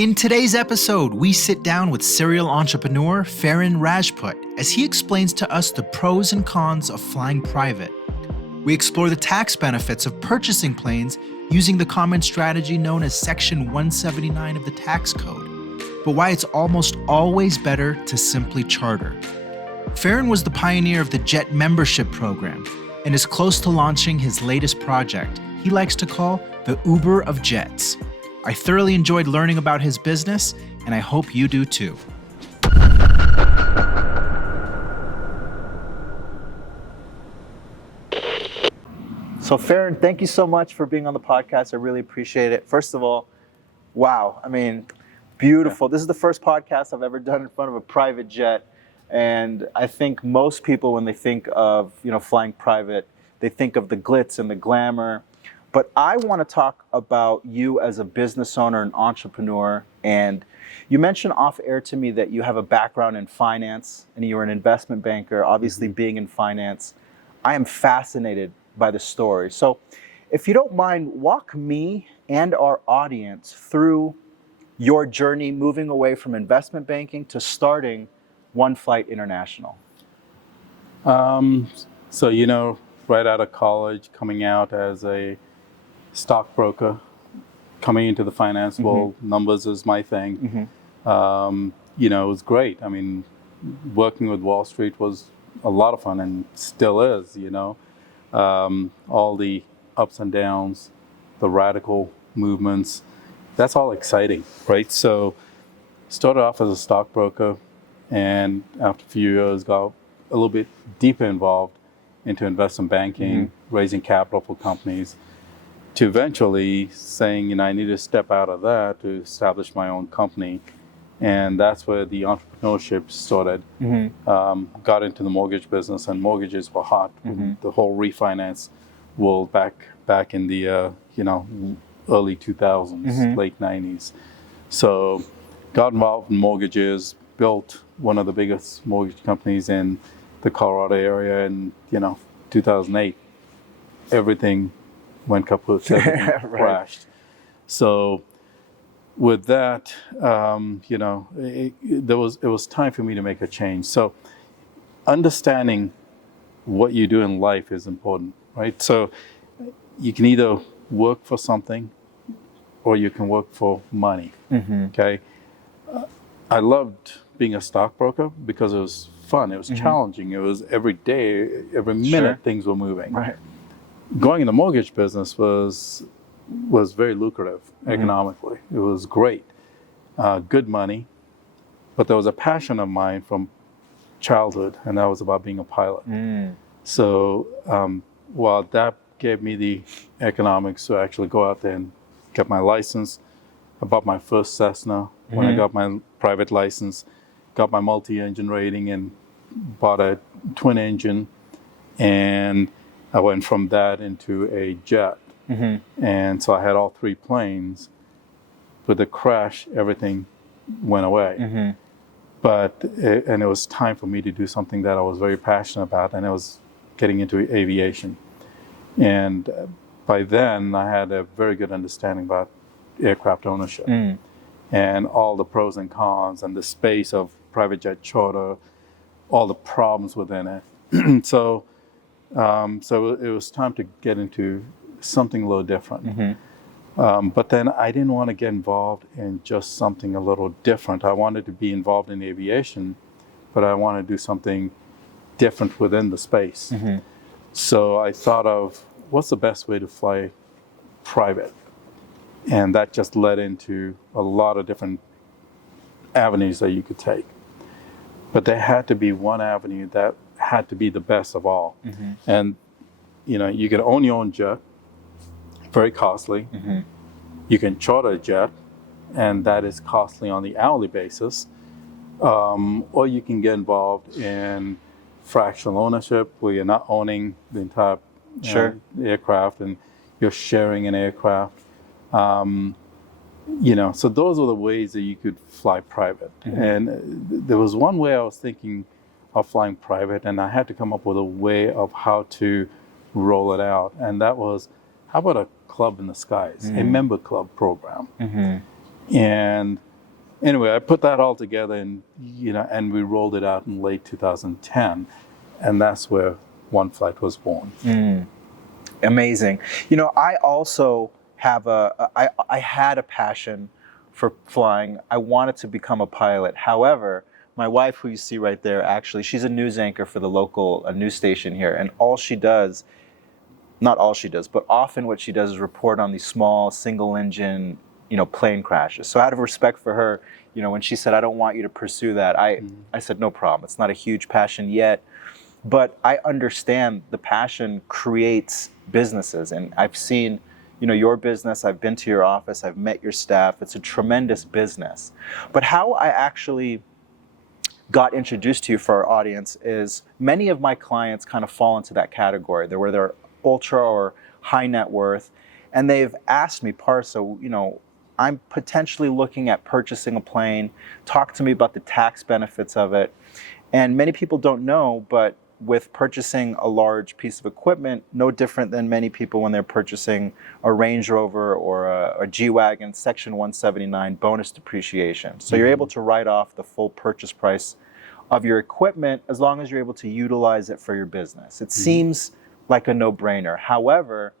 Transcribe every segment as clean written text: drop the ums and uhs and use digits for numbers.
In today's episode, we sit down with serial entrepreneur Ferren Rajput as he explains to us the pros and cons of flying private. We explore the tax benefits of purchasing planes using the common strategy known as Section 179 of the tax code, but why it's almost always better to simply charter. Ferren was the pioneer of the jet membership program and is close to launching his latest project he likes to call the Uber of Jets. I thoroughly enjoyed learning about his business, and I hope you do too. So Ferren, thank you so much for being on the podcast. I really appreciate it. First of all, wow, beautiful. This is the first podcast I've ever done in front of a private jet. And I think most people, when they think of, flying private, they think of the glitz and the glamour. But I want to talk about you as a business owner and entrepreneur. And you mentioned off air to me that you have a background in finance and you're an investment banker. Obviously, being in finance, I am fascinated by the story. So if you don't mind, walk me and our audience through your journey moving away from investment banking to starting One Flight International. Right out of college, coming out as a stockbroker, coming into the finance world, numbers is my thing. It was great. Working with Wall Street was a lot of fun and still is, all the ups and downs, the radical movements, that's all exciting, right? So started off as a stockbroker and after a few years got a little bit deeper involved into investment banking, raising capital for companies, to eventually saying, I need to step out of that to establish my own company. And that's where the entrepreneurship started. Got into the mortgage business, and mortgages were hot. The whole refinance world back in the early 2000s, late 90s. So got involved in mortgages, built one of the biggest mortgage companies in the Colorado area in 2008. Everything went kaput, everything crashed. So with that, it was time for me to make a change. So understanding what you do in life is important, right? So you can either work for something or you can work for money, okay? I loved being a stockbroker because it was fun, it was challenging, it was every day, every minute things were moving. Right. Going in the mortgage business was very lucrative economically. It was great, good money, but there was a passion of mine from childhood, and that was about being a pilot. So while that gave me the economics to actually go out there and get my license, I bought my first Cessna when I got my private license, got my multi-engine rating, and bought a twin engine, and I went from that into a jet. And so I had all three planes. With the crash, everything went away. And it was time for me to do something that I was very passionate about, and it was getting into aviation. And by then, I had a very good understanding about aircraft ownership and all the pros and cons and the space of private jet charter, all the problems within it. So it was time to get into something a little different. But then I didn't want to get involved in just something a little different. I wanted to be involved in aviation, but I wanted to do something different within the space. So I thought of what's the best way to fly private? And that just led into a lot of different avenues that you could take. But there had to be one avenue that had to be the best of all. And you can own your own jet, very costly. You can charter a jet, and that is costly on the hourly basis. Or you can get involved in fractional ownership, where you're not owning the entire aircraft and you're sharing an aircraft. So those were the ways that you could fly private. And there was one way I was thinking of flying private, and I had to come up with a way of how to roll it out. And that was, how about a club in the skies, a member club program? And anyway, I put that all together, and and we rolled it out in late 2010, and that's where One Flight was born. Amazing. I also have I had a passion for flying. I wanted to become a pilot. However, my wife, who you see right there, actually, she's a news anchor for the local news station here, and not all she does, but often what she does is report on these small single engine, plane crashes. So out of respect for her, when she said, "I don't want you to pursue that," I said, "No problem. It's not a huge passion yet." But I understand the passion creates businesses. And I've seen, your business. I've been to your office. I've met your staff. It's a tremendous business. But how I actually got introduced to you for our audience is many of my clients kind of fall into that category. Where they're ultra or high net worth. And they've asked me, Parso, I'm potentially looking at purchasing a plane. Talk to me about the tax benefits of it. And many people don't know, but with purchasing a large piece of equipment, no different than many people when they're purchasing a Range Rover or a G-Wagon, Section 179 bonus depreciation. So you're able to write off the full purchase price of your equipment as long as you're able to utilize it for your business. It seems like a no-brainer. However,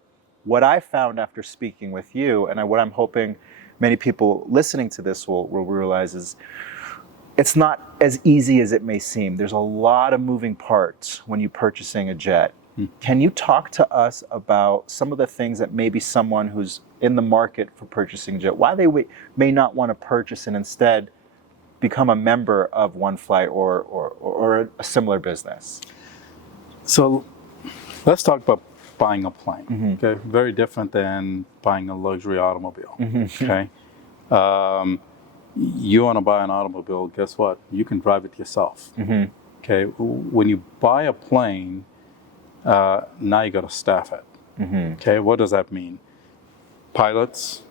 what I found after speaking with you, and what I'm hoping many people listening to this will realize, is it's not as easy as it may seem. There's a lot of moving parts when you're purchasing a jet. Can you talk to us about some of the things that maybe someone who's in the market for purchasing a jet, why they may not want to purchase and instead become a member of One Flight or a similar business? So let's talk about buying a plane. Okay, very different than buying a luxury automobile. Okay. You want to buy an automobile, guess what? You can drive it yourself. Okay, when you buy a plane, now you got to staff it. Okay, what does that mean? Pilots,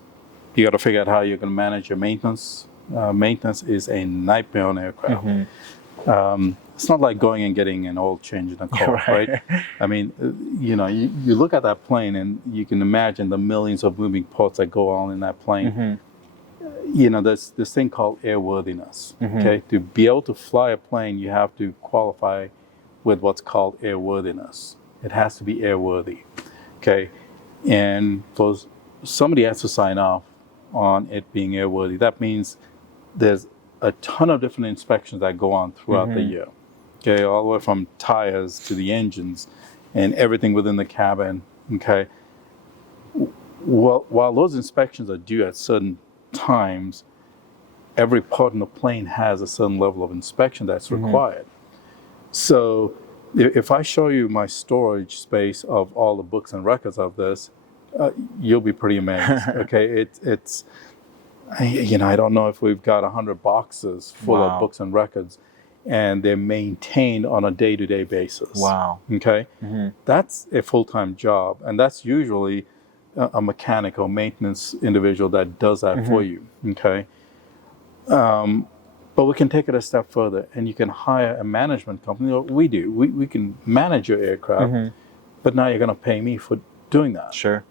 you got to figure out how you're going to manage your maintenance. Maintenance is a nightmare on aircraft. It's not like going and getting an oil change in a car, right? I mean, you look at that plane and you can imagine the millions of moving parts that go on in that plane. There's this thing called airworthiness. Okay, to be able to fly a plane, you have to qualify with what's called airworthiness. It has to be airworthy. Okay, and somebody has to sign off on it being airworthy. That means there's a ton of different inspections that go on throughout the year. Okay, all the way from tires to the engines and everything within the cabin. Okay, while those inspections are due at certain times, every part in the plane has a certain level of inspection that's required. So if I show you my storage space of all the books and records of this, you'll be pretty amazed. Okay, it's I don't know if we've got 100 boxes full of books and records, and they're maintained on a day-to-day basis. Wow. Okay, that's a full-time job, and that's usually a mechanic or maintenance individual that does that for you. Okay, but we can take it a step further, and you can hire a management company. We do. We can manage your aircraft, but now you're going to pay me for doing that. Sure.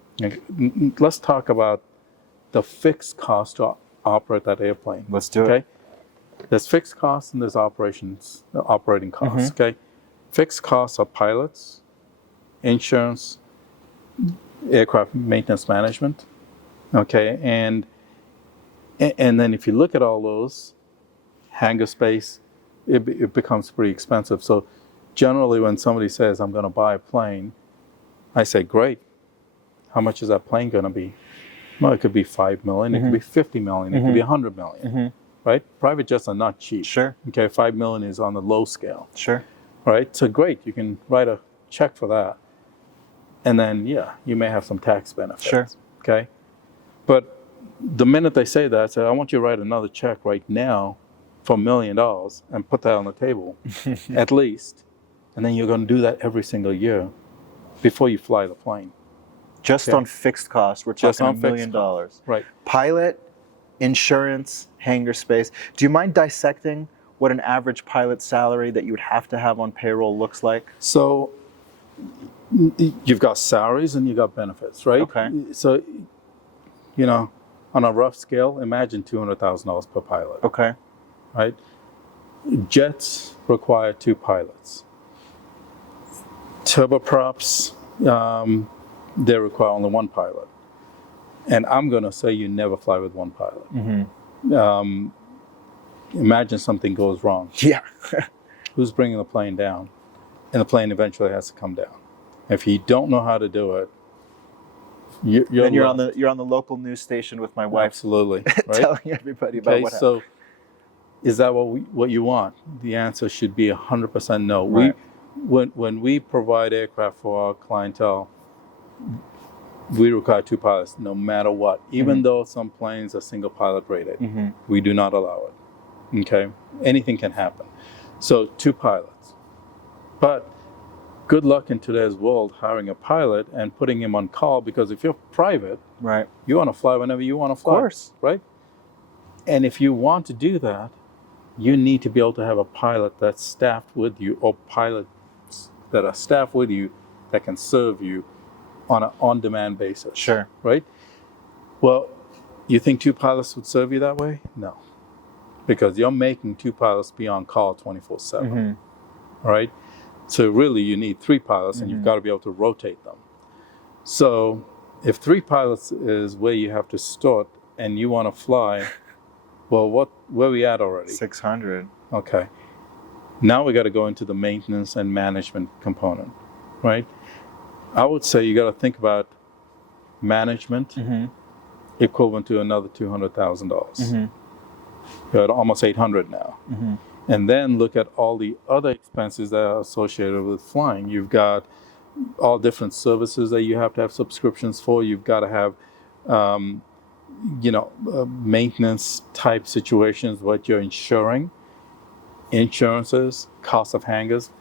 Let's talk about the fixed cost to operate that airplane. Let's do it. There's fixed costs and there's operating costs. Okay, fixed costs are pilots, insurance, aircraft maintenance management. Okay, and then if you look at all those, hangar space, it becomes pretty expensive. So generally, when somebody says I'm going to buy a plane, I say, great. How much is that plane going to be? Well, it could be $5 million, it could be $50 million, it could be $100 million, right? Private jets are not cheap. Sure. Okay, $5 million is on the low scale. Sure. All right, so great, you can write a check for that. And then, you may have some tax benefits. Sure. Okay, but the minute they say that, I say, I want you to write another check right now for $1 million and put that on the table, at least. And then you're going to do that every single year before you fly the plane. Just on fixed costs, we're talking $1 million. Right. Pilot, insurance, hangar space. Do you mind dissecting what an average pilot salary that you would have to have on payroll looks like? So you've got salaries and you've got benefits, right? Okay. So, On a rough scale, imagine $200,000 per pilot, Okay. right? Jets require 2 pilots. Turboprops, they require only 1 pilot. And I'm going to say you never fly with 1 pilot. Mm-hmm. Imagine something goes wrong. Yeah. Who's bringing the plane down? And the plane eventually has to come down. If you don't know how to do it, Then you're lost. on the local news station with my wife. Absolutely, right? Telling everybody about what happened. So is that what you want? The answer should be 100% no. Right. When we provide aircraft for our clientele, we require 2 pilots no matter what. Even though some planes are single pilot rated, we do not allow it. Okay? Anything can happen. So 2 pilots. But good luck in today's world hiring a pilot and putting him on call, because if you're private, Right. you want to fly whenever you want to fly. Of course. Right? And if you want to do that, you need to be able to have a pilot that's staffed with you, or pilots that are staffed with you that can serve you on an on-demand basis. Sure. Right? Well, you think 2 pilots would serve you that way? No. Because you're making 2 pilots be on call 24/7. All right? So really you need 3 pilots, and you've got to be able to rotate them. So if 3 pilots is where you have to start and you want to fly, well, where are we at already? 600. Okay. Now we got to go into the maintenance and management component, right? I would say you got to think about management equivalent to another $200,000. You're at almost 800 now. And then look at all the other expenses that are associated with flying. You've got all different services that you have to have subscriptions for. You've got to have, maintenance type situations, what you're insuring, insurances, cost of hangars.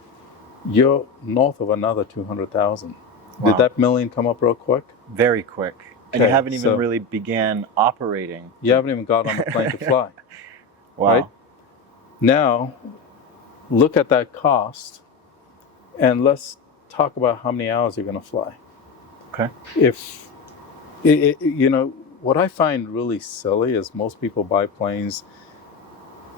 You're north of another 200,000. Wow. Did that million come up real quick? Very quick. And you Okay, haven't even so- really began operating. You haven't even got on the plane to fly. Wow. Right? Now, look at that cost, and let's talk about how many hours you're going to fly. Okay. If what I find really silly is most people buy planes,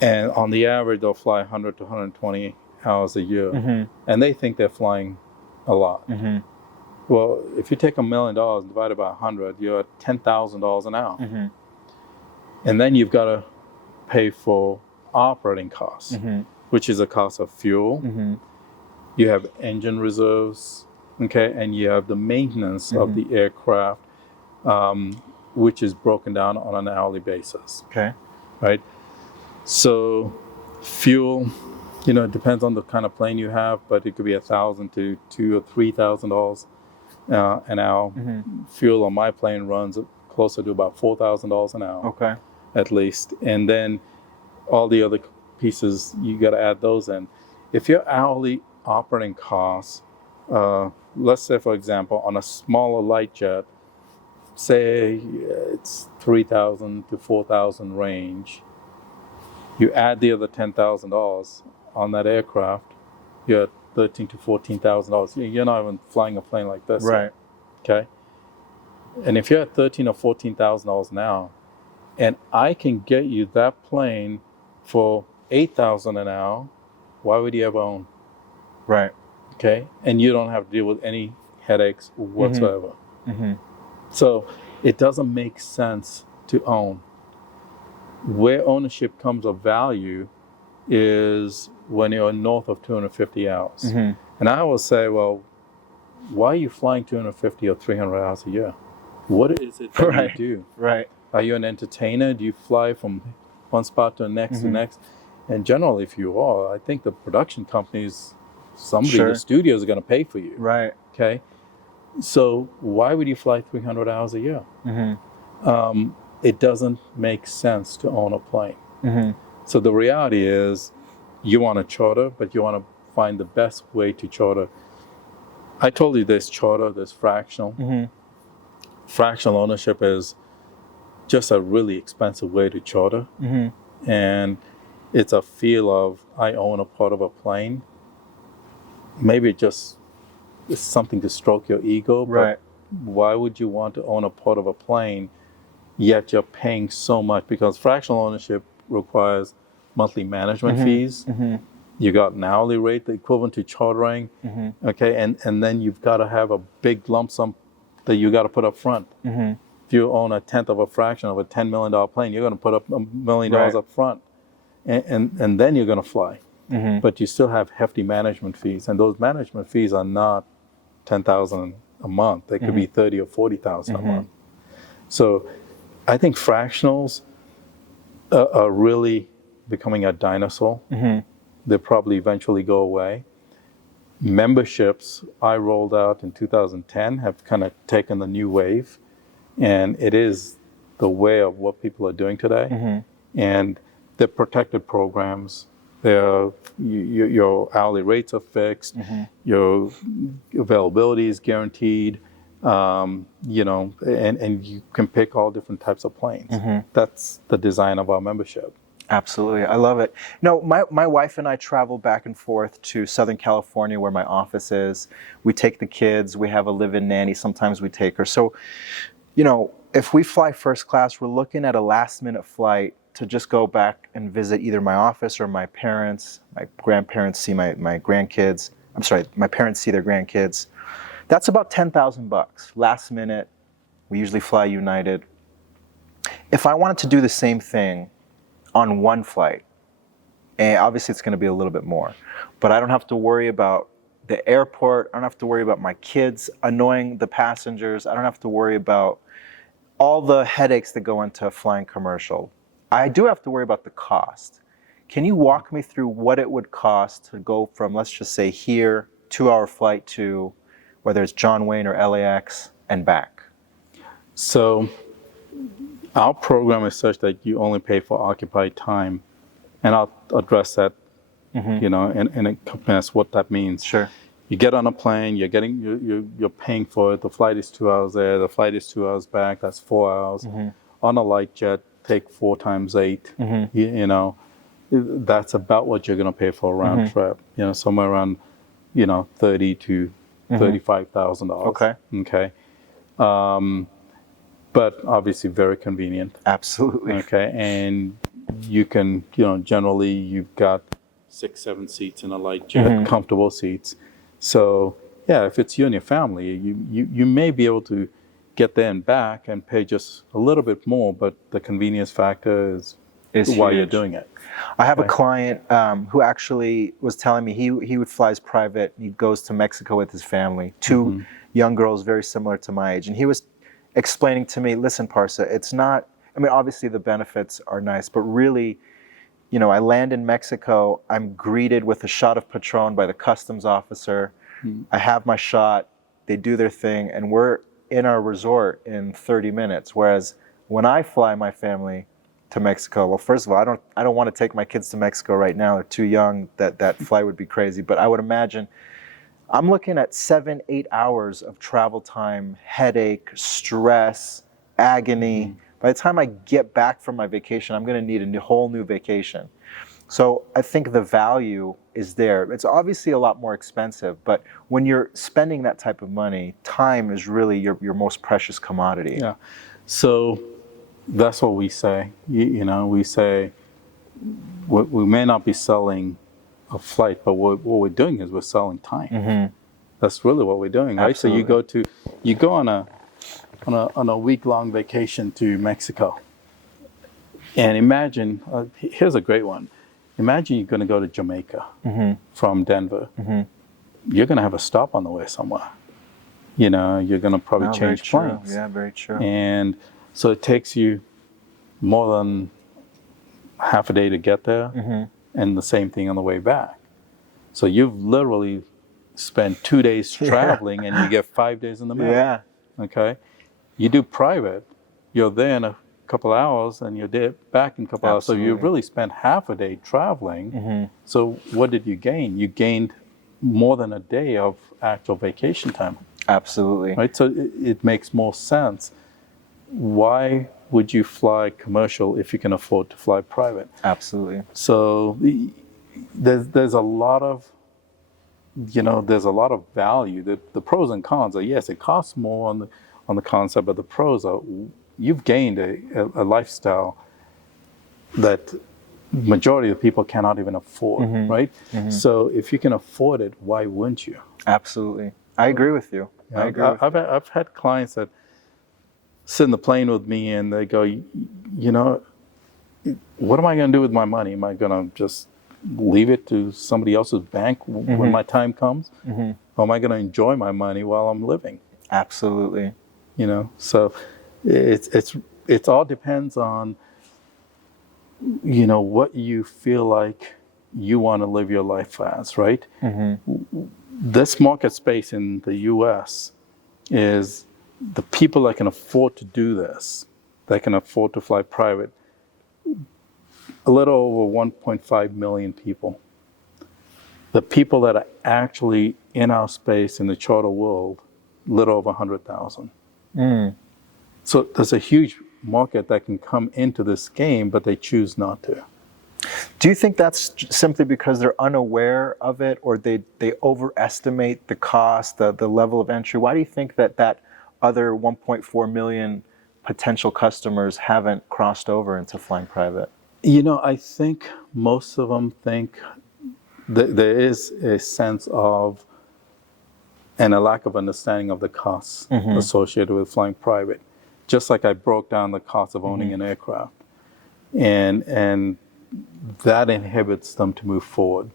and on the average they'll fly 100 to 120 hours a year, and they think they're flying a lot. Well, if you take $1 million and divide it by 100, you're at $10,000 an hour, and then you've got to pay for operating costs, which is a cost of fuel. You have engine reserves, okay, and you have the maintenance of the aircraft, which is broken down on an hourly basis. Okay. Right? So fuel, it depends on the kind of plane you have, but it could be $1,000 to $2,000 or $3,000 an hour. Fuel on my plane runs closer to about $4,000 an hour. Okay. At least. And then all the other pieces, you got to add those in. If your hourly operating costs, let's say, for example, on a smaller light jet, say it's 3,000 to 4,000 range, you add the other $10,000 on that aircraft, you're at $13,000 to $14,000. You're not even flying a plane like this. Right. Okay. And if you're at $13,000 or $14,000 an hour, and I can get you that plane for $8,000 an hour, why would you ever own? Right. Okay, and you don't have to deal with any headaches whatsoever. So it doesn't make sense to own. Where ownership comes of value is when you're north of 250 hours. And I always say, well, why are you flying 250 or 300 hours a year? What is it that you do? Right. Are you an entertainer? Do you fly from one spot to the next to next? And generally, if you are, I think the production companies, somebody in the studios are going to pay for you. Right. Okay. So why would you fly 300 hours a year? It doesn't make sense to own a plane. So the reality is you want to charter, but you want to find the best way to charter. I told you there's charter, there's fractional. Fractional ownership is just a really expensive way to charter. And it's a feel of, I own a part of a plane. Maybe it's something to stroke your ego, but why would you want to own a part of a plane yet you're paying so much because fractional ownership requires monthly management fees. You got an hourly rate the equivalent to chartering, okay, and then you've got to have a big lump sum that you got to put up front. If you own a tenth of a fraction of a $10 million plane, you're going to put up $1 million Right. up front, and then you're going to fly. But you still have hefty management fees, and those management fees are not $10,000 a month. They could be $30,000 or $40,000 a month. So I think fractionals are really becoming a dinosaur. They'll probably eventually go away. Memberships I rolled out in 2010 have kind of taken the new wave, and it is the way of what people are doing today. And they're protected programs. Your hourly rates are fixed. Your availability is guaranteed. And you can pick all different types of planes. That's the design of our membership. Absolutely. I love it. No, my wife and I travel back and forth to Southern California where my office is. We take the kids. We have a live-in nanny. Sometimes we take her. So, if we fly first class, we're looking at a last-minute flight to just go back and visit either my office or my parents. My grandparents see my grandkids. I'm sorry, my parents see their grandkids. That's about $10,000 last minute. We usually fly United. If I wanted to do the same thing on one flight, and obviously it's going to be a little bit more, but I don't have to worry about the airport. I don't have to worry about my kids annoying the passengers. I don't have to worry about all the headaches that go into flying commercial. I do have to worry about the cost. Can you walk me through what it would cost to go from, let's just say here, 2-hour flight to whether it's John Wayne or LAX and back? So our program is such that you only pay for occupied time, and I'll address that, and encompass what that means. Sure. You get on a plane, you're paying for it. The flight is 2 hours there, the flight is 2 hours back. That's 4 hours. On a light jet, take 4 times 8. That's about what you're going to pay for a round trip. Somewhere around, $30,000 to $35,000. Okay. Okay. But obviously very convenient. Absolutely. Okay, and you can, generally you've got 6-7 seats in a light jet, comfortable seats. So yeah, if it's you and your family, you may be able to get there and back and pay just a little bit more, but the convenience factor is why you're doing it. I have a client who actually was telling me he would fly private. He goes to Mexico with his family, 2 young girls very similar to my age, and he was explaining to me, listen, Parsa, it's not, obviously the benefits are nice, but really, I land in Mexico, I'm greeted with a shot of Patron by the customs officer. I have my shot, they do their thing, and we're in our resort in 30 minutes. Whereas when I fly my family to Mexico, well, first of all, I don't want to take my kids to Mexico right now. They're too young. That flight would be crazy. But I would imagine I'm looking at 7-8 hours of travel time, headache, stress, agony. By the time I get back from my vacation, I'm going to need a whole new vacation. So I think the value is there. It's obviously a lot more expensive, but when you're spending that type of money, time is really your most precious commodity. Yeah. So that's what we say. We say we may not be selling a flight, but what we're doing is we're selling time. That's really what we're doing, right? Absolutely. So you go on a week-long vacation to Mexico, and imagine here's a great one. Imagine you're going to go to Jamaica from Denver. You're going to have a stop on the way somewhere. You're going to probably change planes. Yeah, very true. And so it takes you more than half a day to get there, and the same thing on the way back. So you've literally spent 2 days traveling, and you get 5 days in the middle. Yeah. Okay. You do private, you're there in a couple hours, and you're back in a couple hours. So you really spent half a day traveling. So what did you gain? You gained more than a day of actual vacation time. Absolutely. Right. So it makes more sense. Why would you fly commercial if you can afford to fly private? Absolutely. So there's a lot of value. The pros and cons are, yes, it costs more on the concept, but the pros are you've gained a lifestyle that majority of people cannot even afford, right? So if you can afford it, why wouldn't you? Absolutely. I agree with you. I agree with you. I've had clients that sit in the plane with me and they go, you know, what am I going to do with my money? Am I going to just leave it to somebody else's bank when my time comes? Or am I going to enjoy my money while I'm living? Absolutely. You know, so it's all depends on, you know, what you feel like you want to live your life as, right? This market space in the U.S. is the people that can afford to do this, that can afford to fly private, a little over 1.5 million people. The people that are actually in our space in the charter world, a little over 100,000. So there's a huge market that can come into this game, but they choose not to. Do you think that's simply because they're unaware of it, or they overestimate the cost, the level of entry? Why do you think that other 1.4 million potential customers haven't crossed over into flying private? You know, I think most of them think that there is a sense of and a lack of understanding of the costs associated with flying private. Just like I broke down the cost of owning an aircraft, and that inhibits them to move forward.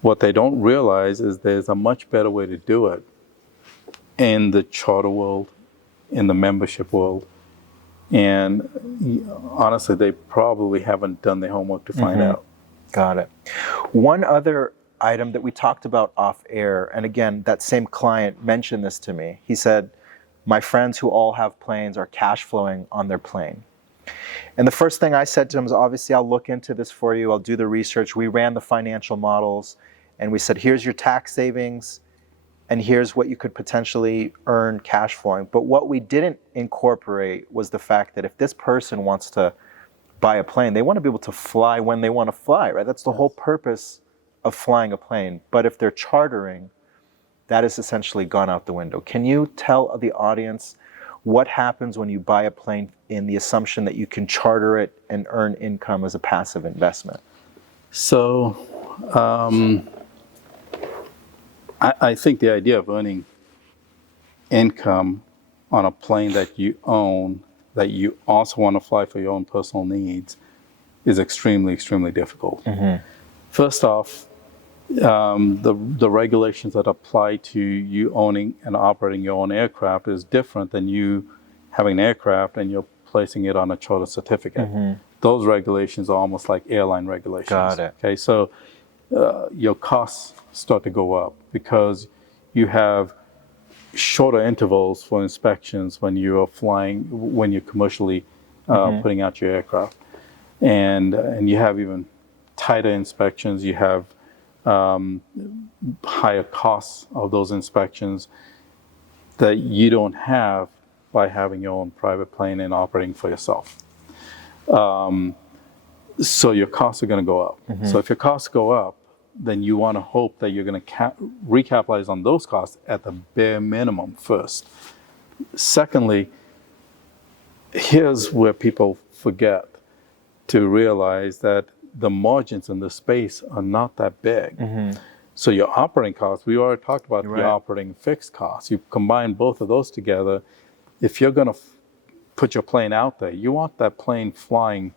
What they don't realize is there's a much better way to do it in the charter world, in the membership world, and honestly, they probably haven't done their homework to find out. Got it. One other item that we talked about off air, and again, that same client mentioned this to me. He said, my friends who all have planes are cash flowing on their plane. And the first thing I said to him is, obviously, I'll look into this for you. I'll do the research. We ran the financial models, and we said, here's your tax savings, and here's what you could potentially earn cash flowing. But what we didn't incorporate was the fact that if this person wants to buy a plane, they want to be able to fly when they want to fly, right? That's the whole purpose of flying a plane. But if they're chartering, that has essentially gone out the window. Can you tell the audience what happens when you buy a plane in the assumption that you can charter it and earn income as a passive investment? So I think the idea of earning income on a plane that you own, that you also want to fly for your own personal needs, is extremely, extremely difficult. First off, the regulations that apply to you owning and operating your own aircraft is different than you having an aircraft and you're placing it on a charter certificate. Those regulations are almost like airline regulations. Got it. Okay, so your costs start to go up because you have shorter intervals for inspections when you are flying, when you're commercially putting out your aircraft, and you have even tighter inspections. You have higher costs of those inspections that you don't have by having your own private plane and operating for yourself. So your costs are going to go up. So if your costs go up, then you want to hope that you're going to recapitalize on those costs at the bare minimum first. Secondly, here's where people forget to realize that the margins in the space are not that big. So your operating costs, we already talked about the operating fixed costs. You combine both of those together. If you're going to put your plane out there, you want that plane flying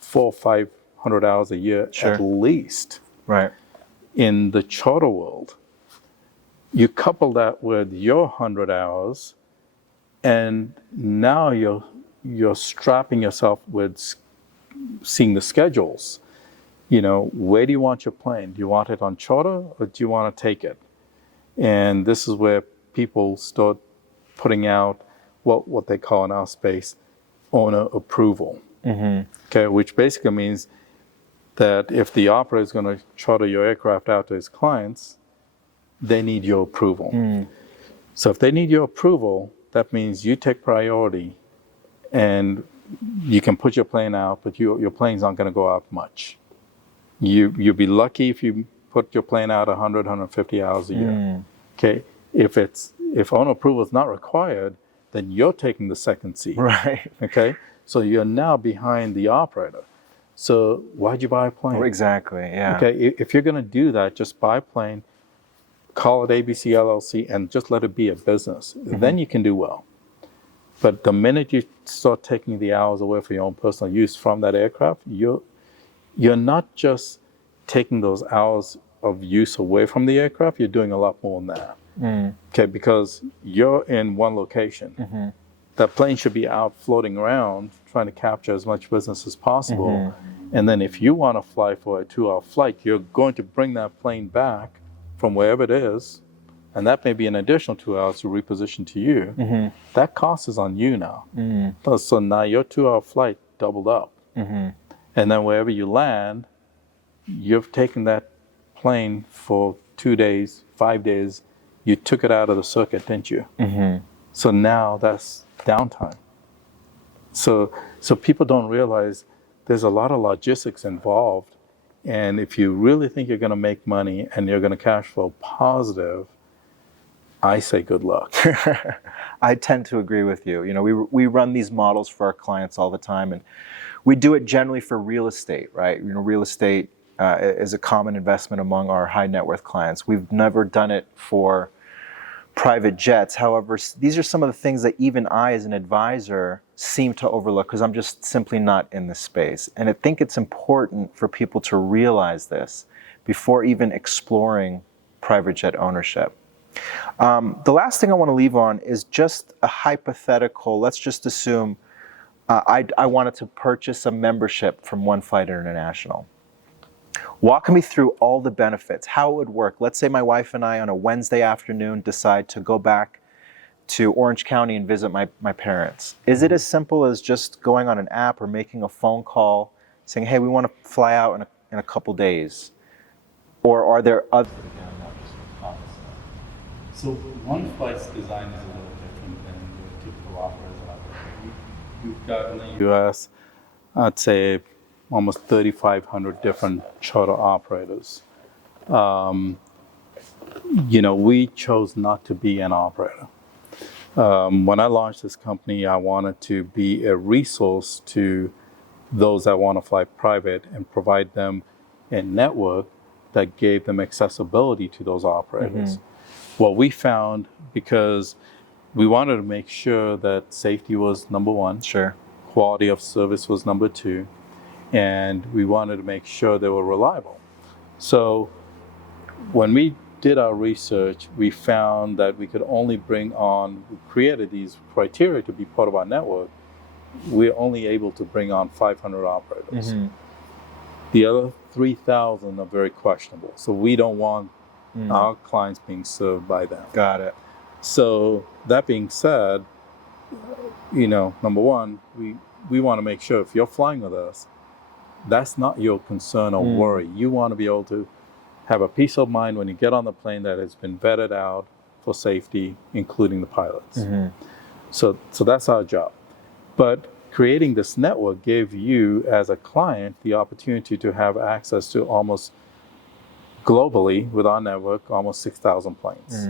400 or 500 hours a year at least. Right. In the charter world, you couple that with your 100 hours, and now you're strapping yourself with seeing the schedules. You know, where do you want your plane? Do you want it on charter or do you want to take it? And this is where people start putting out what they call in our space owner approval. Okay, which basically means that if the operator is going to charter your aircraft out to his clients, they need your approval. So if they need your approval, that means you take priority and you can put your plane out, but your plane's not going to go out much. You'll be lucky if you put your plane out 100, 150 hours a year. Okay, if owner approval is not required, then you're taking the second seat. Right. Okay? So you're now behind the operator. So why'd you buy a plane? Exactly. Yeah. Okay, if you're going to do that, just buy a plane, call it ABC LLC, and just let it be a business. Then you can do well. But the minute you start taking the hours away for your own personal use from that aircraft, you're not just taking those hours of use away from the aircraft, you're doing a lot more than that. Okay, because you're in one location. That plane should be out floating around trying to capture as much business as possible. And then if you want to fly for a 2-hour flight, you're going to bring that plane back from wherever it is, and that may be an additional 2 hours to reposition to you. That cost is on you now. So now your 2-hour flight doubled up. And then wherever you land, you've taken that plane for 2 days, 5 days. You took it out of the circuit, didn't you? So now that's downtime. So people don't realize there's a lot of logistics involved. And if you really think you're going to make money and you're going to cash flow positive, I say good luck. I tend to agree with you. You know, we run these models for our clients all the time, and we do it generally for real estate, right? You know, real estate is a common investment among our high net worth clients. We've never done it for private jets. However, these are some of the things that even I, as an advisor, seem to overlook because I'm just simply not in this space. And I think it's important for people to realize this before even exploring private jet ownership. The last thing I want to leave on is just a hypothetical. Let's just assume I wanted to purchase a membership from One Flight International. Walk me through all the benefits, how it would work. Let's say my wife and I on a Wednesday afternoon decide to go back to Orange County and visit my parents. Is it as simple as just going on an app or making a phone call saying, hey, we want to fly out in a couple days? Or are there other... So One Flight's design is a little different than your typical operators out there. You've got in the US, I'd say almost 3,500 different charter operators. You know, we chose not to be an operator. When I launched this company, I wanted to be a resource to those that want to fly private and provide them a network that gave them accessibility to those operators. What we found, because we wanted to make sure that safety was number one, quality of service was number two, and we wanted to make sure they were reliable. So when we did our research, we found that we could only bring on, we created these criteria to be part of our network, we're only able to bring on 500 operators. The other 3,000 are very questionable. So we don't want our clients being served by them. Got it. So that being said, you know, number one, we want to make sure if you're flying with us, that's not your concern or worry. You want to be able to have a peace of mind when you get on the plane that has been vetted out for safety, including the pilots. So that's our job. But creating this network gave you, as a client, the opportunity to have access to almost globally, with our network, almost 6,000 planes.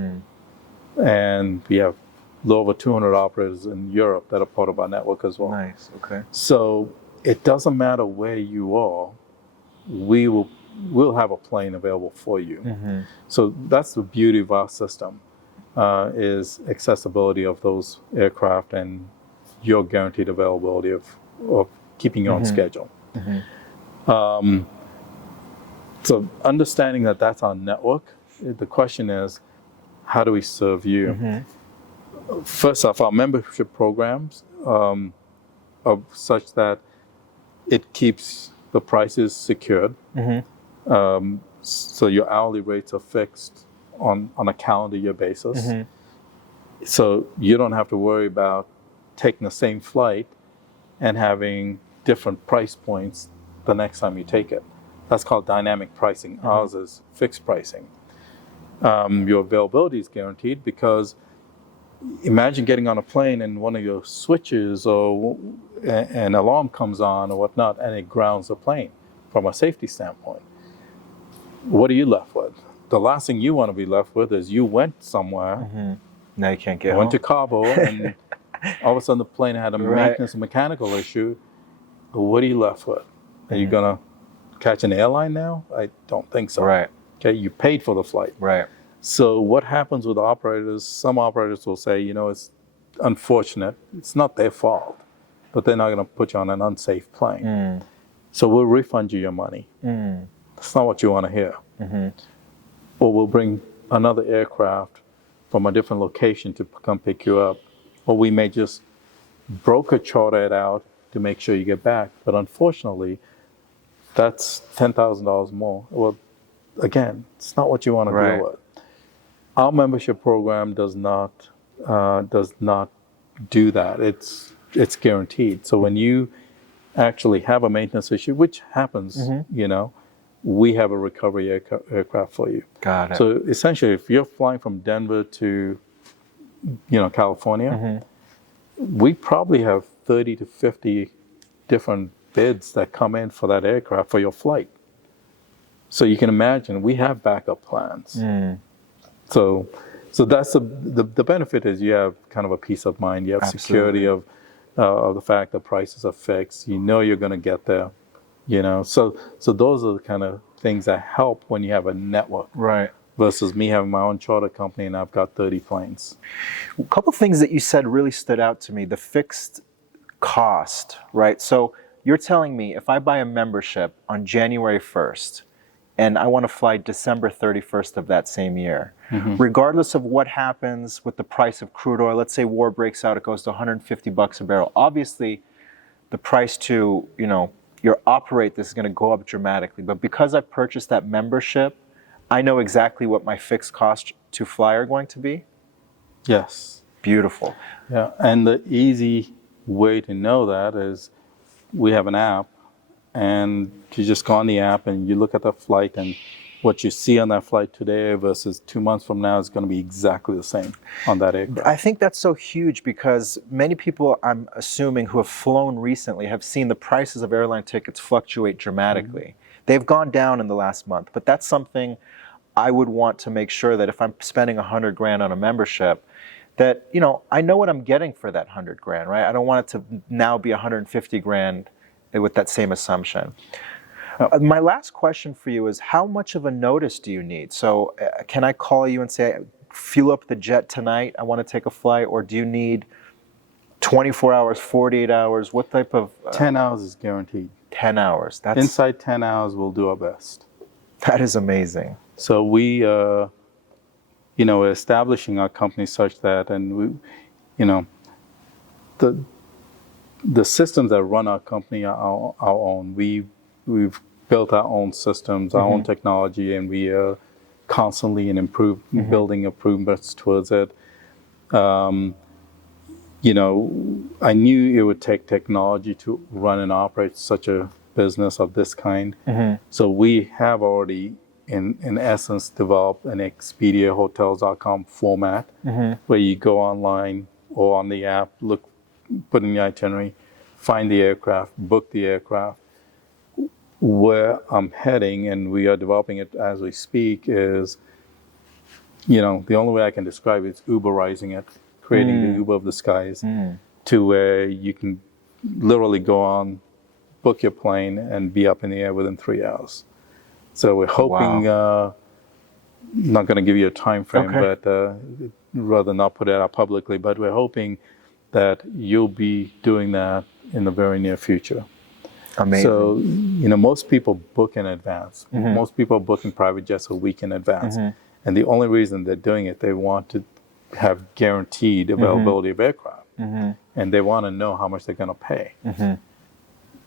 And we have a little over 200 operators in Europe that are part of our network as well. Nice, okay. So it doesn't matter where you are, we'll have a plane available for you. So that's the beauty of our system, is accessibility of those aircraft and your guaranteed availability of keeping you on schedule. So understanding that that's our network, the question is, how do we serve you? First off, our membership programs are such that it keeps the prices secured. So your hourly rates are fixed on a calendar year basis. So you don't have to worry about taking the same flight and having different price points the next time you take it. That's called dynamic pricing. Ours is fixed pricing. Your availability is guaranteed because imagine getting on a plane and one of your switches or an alarm comes on or whatnot and it grounds the plane from a safety standpoint. What are you left with? The last thing you want to be left with is you went somewhere, Now you can't get went home. to Cabo and All of a sudden the plane had a Right. maintenance and mechanical issue. What are you left with? Are you Mhm. gonna catch an airline now? I don't think so. Right. Okay, you paid for the flight. Right. So what happens with operators? Some operators will say, it's unfortunate. It's not their fault, but they're not going to put you on an unsafe plane. Mm. So we'll refund you your money. Mm. That's not what you want to hear. Mm-hmm. Or we'll bring another aircraft from a different location to come pick you up. Or we may just broker charter it out to make sure you get back. But unfortunately, that's $10,000 more. Well, again, it's not what you want to Right. deal with. Our membership program does not do that. It's guaranteed. So when you actually have a maintenance issue, which happens, we have a recovery aircraft for you. Got it. So essentially, if you're flying from Denver to California, we probably have 30 to 50 different bids that come in for that aircraft for your flight. So you can imagine we have backup plans. Mm. So that's the benefit is you have kind of a peace of mind. You have security of the fact that prices are fixed. You know you're going to get there. So those are the kind of things that help when you have a network. Right. Versus me having my own charter company and I've got 30 planes. A couple things that you said really stood out to me. The fixed cost, right? So you're telling me if I buy a membership on January 1st and I want to fly December 31st of that same year, regardless of what happens with the price of crude oil, let's say war breaks out, it goes to $150 a barrel. Obviously, the price to, your operate this is going to go up dramatically. But because I've purchased that membership, I know exactly what my fixed costs to fly are going to be. Yes. Beautiful. Yeah, and the easy way to know that is we have an app, and you just go on the app and you look at the flight, and what you see on that flight today versus 2 months from now is going to be exactly the same on that aircraft. I think that's so huge because many people, I'm assuming, who have flown recently have seen the prices of airline tickets fluctuate dramatically. They've gone down in the last month, but that's something I would want to make sure that if I'm spending $100,000 on a membership, that, I know what I'm getting for that $100,000, right? I don't want it to now be $150,000 with that same assumption. My last question for you is, how much of a notice do you need? So can I call you and say, fuel up the jet tonight, I want to take a flight, or do you need 24 hours, 48 hours? What type of... 10 hours is guaranteed. 10 hours. That's... Inside 10 hours, we'll do our best. That is amazing. So we, we're establishing our company such that, and we, the systems that run our company are our own. We've built our own systems, our own technology, and we are constantly building improvements towards it. I knew it would take technology to run and operate such a business of this kind. So we have already, in essence, developed an Expedia Hotels.com format where you go online or on the app, put in the itinerary, find the aircraft, book the aircraft. Where I'm heading, and we are developing it as we speak, is, the only way I can describe it is Uberizing it, creating the Uber of the skies, to where you can literally go on, book your plane, and be up in the air within 3 hours. So we're hoping, not going to give you a time frame, but rather not put it out publicly, but we're hoping that you'll be doing that in the very near future. Amazing. So, most people book in advance. Most people are booking private jets a week in advance. And the only reason they're doing it, they want to have guaranteed availability of aircraft. And they want to know how much they're going to pay.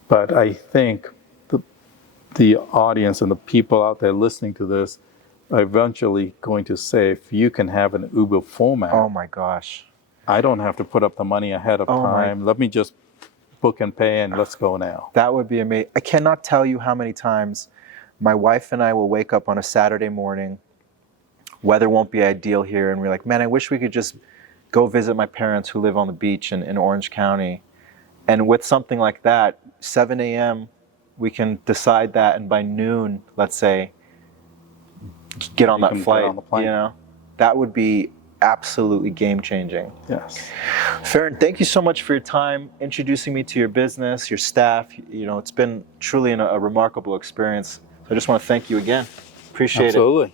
But I think the audience and the people out there listening to this are eventually going to say, if you can have an Uber format. Oh my gosh. I don't have to put up the money ahead of time. Let me just book and pay and let's go now. That would be amazing. I cannot tell you how many times my wife and I will wake up on a Saturday morning. Weather won't be ideal here, and we're like, man, I wish we could just go visit my parents who live on the beach in Orange County. And with something like that, 7 a.m., we can decide that, and by noon, let's say, get on that flight. That would be absolutely game-changing. Yes. Ferren, thank you so much for your time, introducing me to your business, your staff. It's been truly a remarkable experience. So I just want to thank you again. Appreciate it. Absolutely.